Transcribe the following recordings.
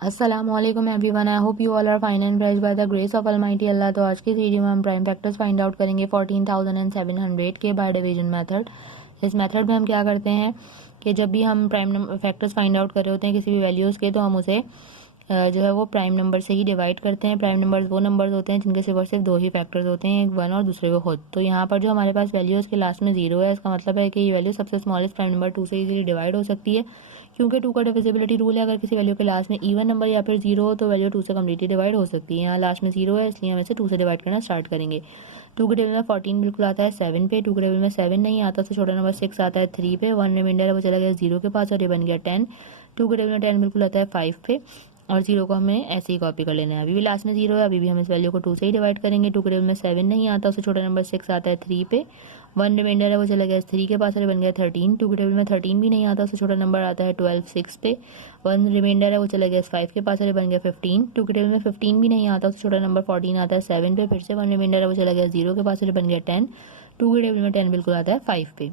अस्सलामुअलैकुम everyone, I hope you all are fine and blessed by the grace of almighty Allah. तो आज की इस वीडियो में हम प्राइम फैक्टर्स फाइंड आउट करेंगे 14,700 के बाय डिवीजन मेथड। इस मेथड में हम क्या करते हैं कि जब भी हम प्राइम फैक्टर्स फाइंड आउट कर रहे होते हैं किसी भी वैल्यूज़ के, तो हम उसे जो है वो प्राइम नंबर से ही डिवाइड करते हैं। प्राइम नंबर्स वो नंबर्स होते हैं जिनके सिर्फ और सिर्फ दो ही फैक्टर्स होते हैं, एक 1 और दूसरे को खुद। तो यहाँ पर जो हमारे पास वैल्यू है उसके लास्ट में 0 है, इसका मतलब है कि ये वैल्यू सबसे स्मॉलेस्ट प्राइम नंबर 2 से इजीली डिवाइड हो सकती है, क्योंकि 2 का डिविजिबिलिटी रूल है। अगर किसी वैल्यू के लास्ट में इवन नंबर या फिर 0 हो तो वैल्यू 2 से कम्प्लीटली डिवाइड हो सकती है। यहाँ लास्ट में 0 है, इसलिए हम इसे 2 से डिवाइड करना स्टार्ट करेंगे। 2 के टेबल में 14 बिल्कुल आता है 7 पे, 2 के टेबल में 7 नहीं आता, तो छोटा नंबर 6 आता है 3 पे, 1 रिमाइंडर है वो चला गया 0 के पास और ये बन गया 10। 2 के टेबल में 10 बिल्कुल आता है 5 पे और 0 को हमें ऐसे ही कॉपी कर लेना है। अभी भी लास्ट में 0 है, अभी भी हम इस वैल्यू को 2 से ही डिवाइड करेंगे। 2 के टेबल में 7 नहीं आता, उससे छोटा नंबर 6 आता है 3 पे, 1 रिमाइंडर है वो चला गया 3 के पास और बन गया 13। 2 के टेबल में 13 भी नहीं आता, उससे छोटा नंबर आता है 12 6 पे, 1 रिमाइंडर है वो चला गया 5 के पास और बन गया 15। 2 के टेबल में 15 भी नहीं आता, उससे छोटा नंबर 14 आता है 7 पे, फिर से 1 रिमाइंडर है वो चला गया 0 के पास और बन गया 10। 2 के टेबल में 10 बिल्कुल आता है 5 पे।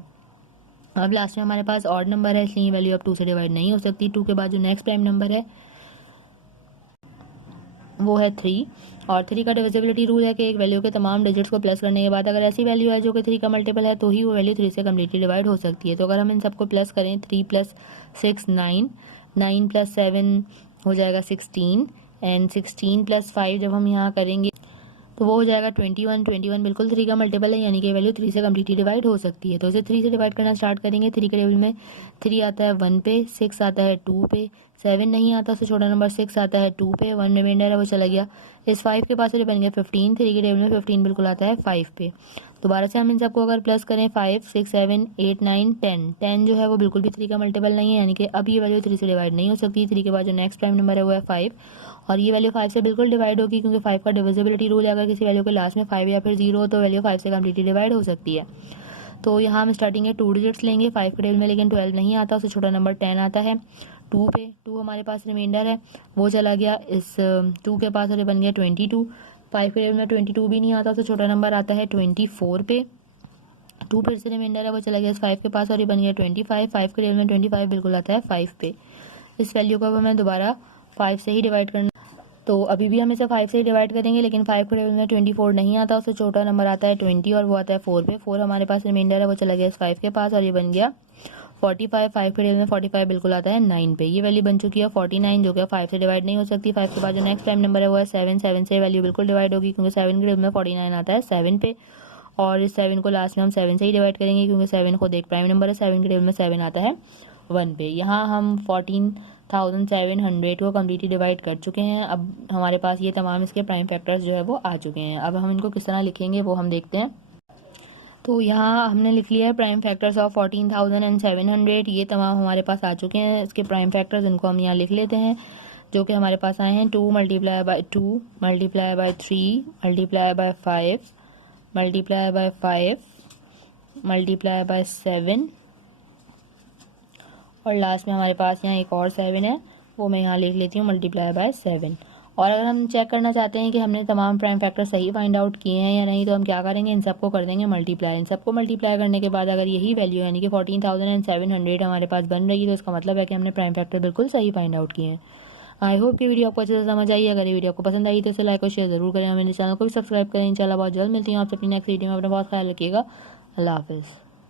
अब लास्ट में हमारे पास ऑड नंबर है, इसलिए वैल्यू अब 2 से डिवाइड नहीं हो सकती। 2 के बाद जो नेक्स्ट प्राइम नंबर है वो है 3, और 3 का डिविजिबिलिटी रूल है कि एक वैल्यू के तमाम डिजिट्स को प्लस करने के बाद अगर ऐसी वैल्यू है जो कि 3 का मल्टीपल है तो ही वो वैल्यू 3 से कम्प्लीटली डिवाइड हो सकती है। तो अगर हम इन सबको प्लस करें, 3 प्लस 6 9, 9 प्लस 7 हो जाएगा 16 एंड 16 प्लस 5 जब हम यहाँ करेंगे तो वो हो जाएगा 21। 21 बिल्कुल 3 का मल्टीपल है, यानी कि वैल्यू 3 से कम्प्लीटली डिवाइड हो सकती है। तो इसे 3 से डिवाइड करना स्टार्ट करेंगे। 3 के टेबल में 3 आता है 1 पे, 6 आता है 2 पे, 7 नहीं आता, उससे छोटा नंबर 6 आता है 2 पे, 1 रिमाइंडर है वो चला गया इस 5 के पास, बन गया 15। 3 के टेबल में 15 बिल्कुल आता है 5 पे। दोबारा से हम इन सबको अगर प्लस करें, 5 6 7 8 9 10, 10 जो है वो बिल्कुल भी 3 का मल्टीपल नहीं है, यानी कि अब ये वैल्यू 3 से डिवाइड नहीं हो सकती। 3 के बाद जो नेक्स्ट प्राइम नंबर है वो है 5, और ये वैल्यू 5 से बिल्कुल डिवाइड होगी, क्योंकि 5 का डिविजिबिलिटी रूल है, अगर किसी वैल्यू के लास्ट में 5 या फिर 0 हो तो वैल्यू 5 से कम्प्लीटली डिवाइड हो सकती है। तो यहाँ हम स्टार्टिंग है 2 डिजिट्स लेंगे। 5 के टेबल में लेकिन 12 नहीं आता, उससे छोटा नंबर 10 आता है 2 पे। 2 हमारे पास रिमाइंडर है वो चला गया इस 2 के पास और ये बन गया 22। 5 के टेबल में 22 भी नहीं आता, उससे छोटा नंबर आता है 24 पे। 2 फिर से रिमाइंडर है वो चला गया इस 5 के पास और ये बन गया 25। 5 के टेबल में 25 बिल्कुल आता है 5 पे। इस वैल्यू को अब हमें दोबारा 5 से ही डिवाइड करना, तो अभी भी हम इसे 5 से डिवाइड करेंगे, लेकिन 5 के टेबल में 24 नहीं आता, उससे छोटा नंबर आता है 20 और वो आता है 4 पे। 4 हमारे पास रिमाइंडर है वो चला गया इस 5 के पास और ये बन गया 45। 5 के टेबल में 45 बिल्कुल आता है 9 पे। ये वैल्यू बन चुकी है 49, जो कि 5 से डिवाइड नहीं हो सकती। 5 के बाद जो नेक्स्ट प्राइम नंबर है वो है 7। 7 से वैल्यू बिल्कुल डिवाइड होगी, क्योंकि 7 के टेबल में 49 आता है 7 पे, और इस 7 को लास्ट में हम 7 से ही डिवाइड करेंगे, क्योंकि 7 खुद एक प्राइम नंबर है। 7 के टेबल में 7 आता है 1 पे। यहाँ हम 14,700 को कम्प्लीटली डिवाइड कर चुके हैं। अब हमारे पास ये तमाम इसके प्राइम फैक्टर्स जो है वो आ चुके हैं। अब हम इनको किस तरह लिखेंगे वो हम देखते हैं। तो यहाँ हमने लिख लिया है प्राइम फैक्टर्स ऑफ 14,700। ये तमाम हमारे पास आ चुके हैं इसके प्राइम फैक्टर्स, इनको हम यहाँ लिख लेते हैं, जो कि हमारे पास आए हैं 2 multiply by 2 multiply by 3 multiply by 5 multiply by 5 multiply by 7, और लास्ट में हमारे पास यहाँ एक और 7 है, वो मैं यहाँ लिख लेती हूँ मल्टीप्लाई बाय 7। और अगर हम चेक करना चाहते हैं कि हमने तमाम प्राइम फैक्टर सही फाइंड आउट किए हैं या नहीं, तो हम क्या करेंगे, इन सबको कर देंगे मल्टीप्लाई। इन सबको मल्टीप्लाई करने के बाद अगर यही वैल्यू यानी कि 14,700 हमारे पास बन रही है, तो इसका मतलब है कि हमने प्राइम फैक्टर बिल्कुल सही फाइंड आउट किए हैं। आई होप कि वीडियो आपको अच्छे से समझ आई। अगर ये वीडियो आपको पसंद आई तो इसे लाइक और शेयर जरूर करें, हमारे चैनल को भी सब्सक्राइब करें। इंशाल्लाह बहुत जल्द मिलती हूँ आपसे अपनी नेक्स्ट वीडियो में। अपना बहुत ख्याल रखिएगा। अल्लाह हाफिज़।